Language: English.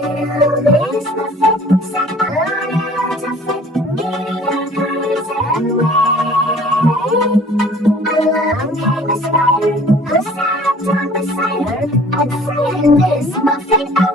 Miss Muffet sat on a lot of it, needing colors and way. Along came a spider, who sat on beside her and said, Miss Muffet,